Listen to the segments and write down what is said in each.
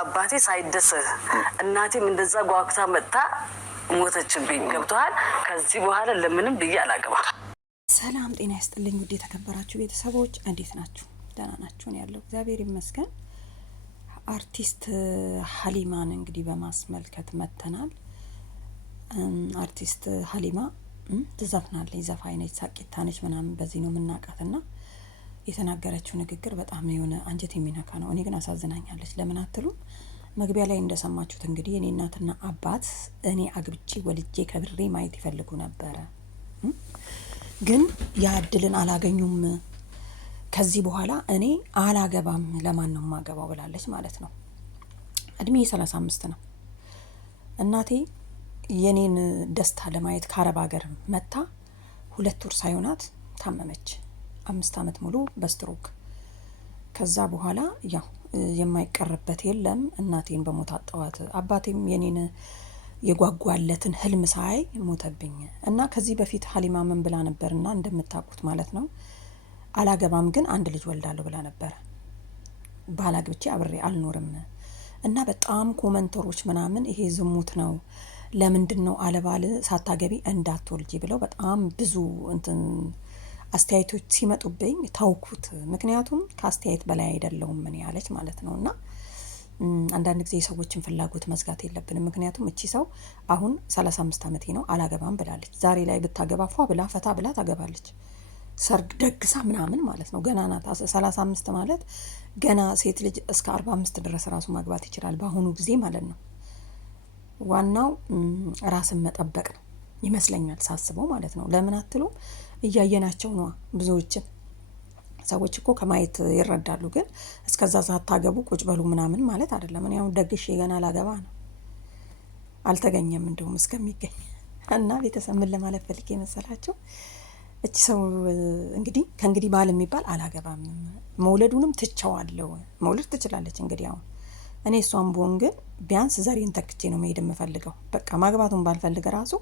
አባቴ ሳይደስ እናቴም እንደዛ ጓጉታ መጣ ሞተችብኝ። ገብቷል። ከዚህ በኋላ ለምንም ብዬ አላገባም። ሰላም ጤና ይስጥልኝ ውድ የተከበራችሁ ቤተሰቦች እንዴት ናችሁ? ደህና ናችሁ? ያለው እግዚአብሔር ይመስገን። አርቲስት ሀሊማን እንግዲህ በማስመልከት መተናል። አርቲስት ሀሊማ ትዘፍናለች፣ ዘፋኝ ነች፣ ሳቂታ ነች ምናምን በዚህ ነው የምናውቃትና የተናገረችው ንግግር በጣም የሆነ አንጀት የሚነካ ነው። እኔ ግን አሳዝናኛለች። ለምን አትሉም? መግቢያ ላይ እንደሰማችሁት እንግዲህ የኔ እናትና አባት እኔ አግብቼ ወልጄ ከብሬ ማየት ይፈልጉ ነበረ፣ ግን ያ እድልን አላገኙም። ከዚህ በኋላ እኔ አላገባም፣ ለማን ነው ማገባው ብላለች ማለት ነው። እድሜ 35 ነው። እናቴ የኔን ደስታ ለማየት ከአረብ ሀገር መታ 2 ወር ሳይሆናት ታመመች። 5 ዓመት ሙሉ በስትሮክ። ከዛ በኋላ ያው የማይቀርበት የለም። እናቴን በሞት አጣዋት። አባቴም የኔን የጓጓለትን ህልም ሳይ ሞተብኝ። እና ከዚህ በፊት ሀሊማ ምን ብላ ነበርና እንደምታውቁት ማለት ነው አላገባም ግን 1 ልጅ ወልዳለሁ ብላ ነበር። ባላግብቼ አብሬ አልኖርም። እና በጣም ኮመንተሮች ምናምን ይሄ ዝሙት ነው፣ ለምንድን ነው አለባል ሳታገቢ እንዳትወልጂ ብለው በጣም ብዙ አስተያየቶች ሲመጡብኝ ታውኩት። ምክንያቱም ከአስተያየት በላይ አይደለሁም ምን ያለች ማለት ነው። እና አንዳንድ ጊዜ የሰዎችን ፍላጎት መዝጋት የለብንም። ምክንያቱም እቺ ሰው አሁን 35 ዓመቴ ነው አላገባም ብላለች። ዛሬ ላይ ብታገባ ፏ ብላ ፈታ ብላ ታገባለች፣ ሰርግ ደግሳ ምናምን ማለት ነው። ገና ናት 35 ማለት ገና ሴት ልጅ እስከ 45 ድረስ ራሱ ማግባት ይችላል በአሁኑ ጊዜ ማለት ነው። ዋናው ራስን መጠበቅ ነው ይመስለኛል ሳስበው ማለት ነው። ለምን አትሉ? እያየናቸው ነው። ብዙዎችን ሰዎች እኮ ከማየት ይረዳሉ። ግን እስከዛ ሳታገቡ ቁጭ በሉ ምናምን ማለት አይደለም። እኔ አሁን ደግሼ ገና ላገባ ነው፣ አልተገኘም እንደውም እስከሚገኝ። እና ቤተሰብ ምን ለማለት ፈልጌ መሰላቸው? እቺ ሰው እንግዲህ ከእንግዲህ ባል የሚባል አላገባም፣ መውለዱንም ትቸዋለሁ። መውለድ ትችላለች እንግዲህ አሁን እኔ እሷን ብሆን ግን ቢያንስ ዘሬን ተክቼ ነው መሄድ የምፈልገው። በቃ ማግባቱን ባልፈልግ ራሱ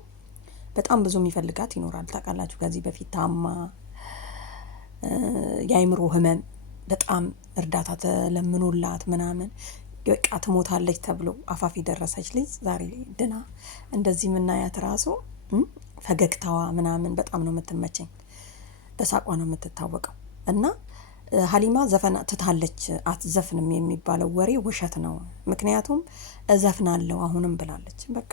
በጣም ብዙ የሚፈልጋት ይኖራል። ታውቃላችሁ ከዚህ በፊት ታማ የአይምሮ ህመም በጣም እርዳታ ተለምኖላት ምናምን በቃ ትሞታለች ተብሎ አፋፍ የደረሰች ልጅ ዛሬ ድና እንደዚህ የምናያት ራሱ ፈገግታዋ ምናምን በጣም ነው የምትመቸኝ። በሳቋ ነው የምትታወቀው። እና ሀሊማ ዘፈን ትታለች አትዘፍንም የሚባለው ወሬ ውሸት ነው። ምክንያቱም እዘፍናለሁ አሁንም ብላለች። በቃ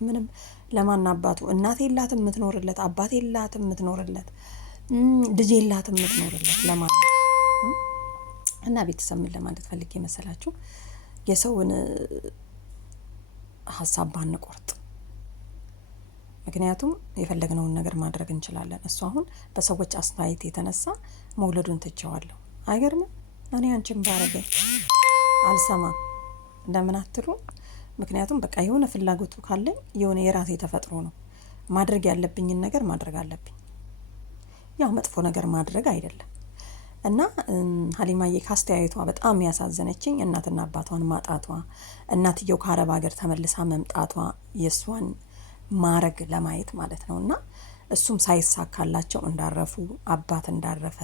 ምንም ለማን አባቱ እናት የላትም የምትኖርለት፣ አባት የላትም የምትኖርለት፣ ልጅ የላትም የምትኖርለት ለማን? እና ቤተሰብ ምን ለማለት ፈልጌ መሰላችሁ? የሰውን ሀሳብ ባንቆርጥ። ምክንያቱም የፈለግነውን ነገር ማድረግ እንችላለን። እሱ አሁን በሰዎች አስተያየት የተነሳ መውለዱን ትቸዋለሁ። አይገርምም? እኔ አንቺን ባረገኝ አልሰማም። ለምን አትሉ? ምክንያቱም በቃ የሆነ ፍላጎቱ ካለኝ የሆነ የራሴ ተፈጥሮ ነው። ማድረግ ያለብኝን ነገር ማድረግ አለብኝ። ያው መጥፎ ነገር ማድረግ አይደለም። እና ሀሊማዬ ካስተያየቷ በጣም ያሳዘነችኝ እናትና አባቷን ማጣቷ፣ እናትየው ከአረብ ሀገር ተመልሳ መምጣቷ፣ የእሷን ማረግ ለማየት ማለት ነው። እና እሱም ሳይሳካላቸው እንዳረፉ፣ አባት እንዳረፈ።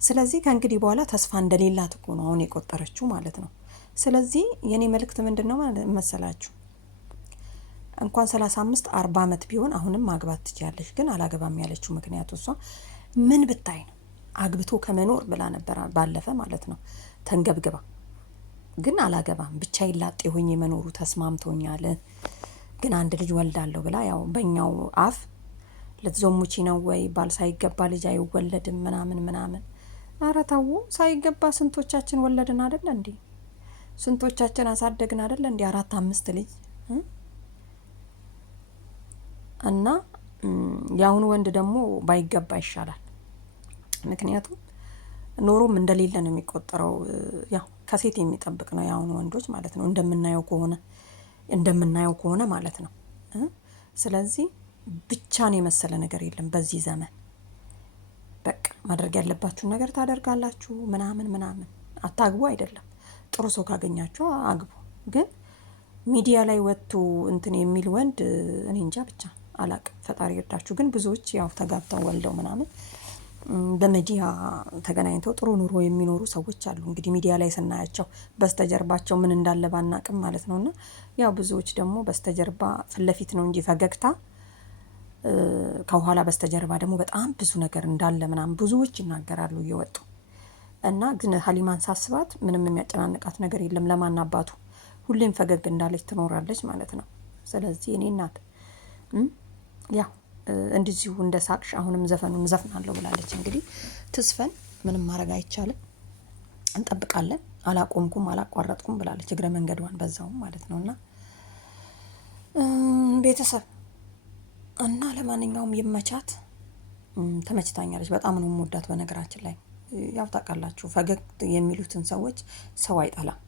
ስለዚህ ከእንግዲህ በኋላ ተስፋ እንደሌላት እኮ ነው አሁን የቆጠረችው ማለት ነው። ስለዚህ የኔ መልእክት ምንድነው መሰላችሁ? እንኳን 35 40 ዓመት ቢሆን አሁንም ማግባት ትችያለሽ። ግን አላገባም ያለችው ምክንያቱ እሷ ምን ብታይ ነው? አግብቶ ከመኖር ብላ ነበር ባለፈ ማለት ነው ተንገብግባ። ግን አላገባም ብቻዬን ላጤ ሆኜ መኖሩ ተስማምቶኛል፣ ግን 1 ልጅ ወልዳለሁ ብላ ያው በእኛው አፍ ልትዞሙቺ ነው ወይ? ባል ሳይገባ ልጅ አይወለድም ምናምን ምናምን። ኧረ ተው፣ ሳይገባ ስንቶቻችን ወለድን አይደል እንዴ? ስንቶቻችን አሳደግን አይደል እንዴ? 4 5 ልጅ። እና የአሁኑ ወንድ ደግሞ ባይገባ ይሻላል። ምክንያቱም ኖሮም እንደሌለ ነው የሚቆጠረው። ያው ከሴት የሚጠብቅ ነው የአሁኑ ወንዶች ማለት ነው እንደምናየው ከሆነ ማለት ነው። ስለዚህ ብቻን የመሰለ ነገር የለም በዚህ ዘመን። በቃ ማድረግ ያለባችሁ ነገር ታደርጋላችሁ ምናምን ምናምን። አታግቡ አይደለም፣ ጥሩ ሰው ካገኛችሁ አግቡ። ግን ሚዲያ ላይ ወጥቶ የሚል ወንድ እኔ እንጃ ብቻ አላቅም። ፈጣሪ ይርዳችሁ። ግን ብዙዎች ያው ተጋብተው ወልደው ምናምን በሚዲያ ተገናኝተው ጥሩ ኑሮ የሚኖሩ ሰዎች አሉ። እንግዲህ ሚዲያ ላይ ስናያቸው በስተጀርባቸው ምን እንዳለ ባናቅም ማለት ነውና ያው ብዙዎች ደግሞ በስተጀርባ ፊት ለፊት ነው እንጂ ፈገግታ ከኋላ በስተጀርባ ደግሞ በጣም ብዙ ነገር እንዳለ ምናምን ብዙዎች ይናገራሉ እየወጡ እና ግን ሀሊማን ሳስባት ምንም የሚያጨናንቃት ነገር የለም። ለማን አባቱ ሁሌም ፈገግ እንዳለች ትኖራለች ማለት ነው። ስለዚህ እኔ እናት ያው እንደዚሁ እንደ ሳቅሽ አሁንም ዘፈኑን ዘፍናለሁ ብላለች። እንግዲህ ትስፈን፣ ምንም ማድረግ አይቻልም፣ እንጠብቃለን። አላቆምኩም አላቋረጥኩም ብላለች እግረ መንገዷን በዛውም ማለት ነውና ቤተሰብ እና ለማንኛውም ይመቻት። ተመችታኛለች። በጣም ነው የምወዳት በነገራችን ላይ ያው ታውቃላችሁ ፈገግ የሚሉትን ሰዎች ሰው አይጠላም።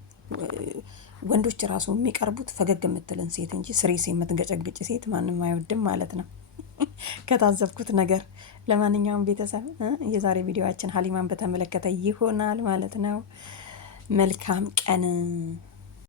ወንዶች ራሱ የሚቀርቡት ፈገግ የምትልን ሴት እንጂ ስሬስ የምትገጨግጭ ሴት ማንም አይወድም ማለት ነው ከታዘብኩት ነገር። ለማንኛውም ቤተሰብ የዛሬ ቪዲዮአችን ሀሊማን በተመለከተ ይሆናል ማለት ነው። መልካም ቀን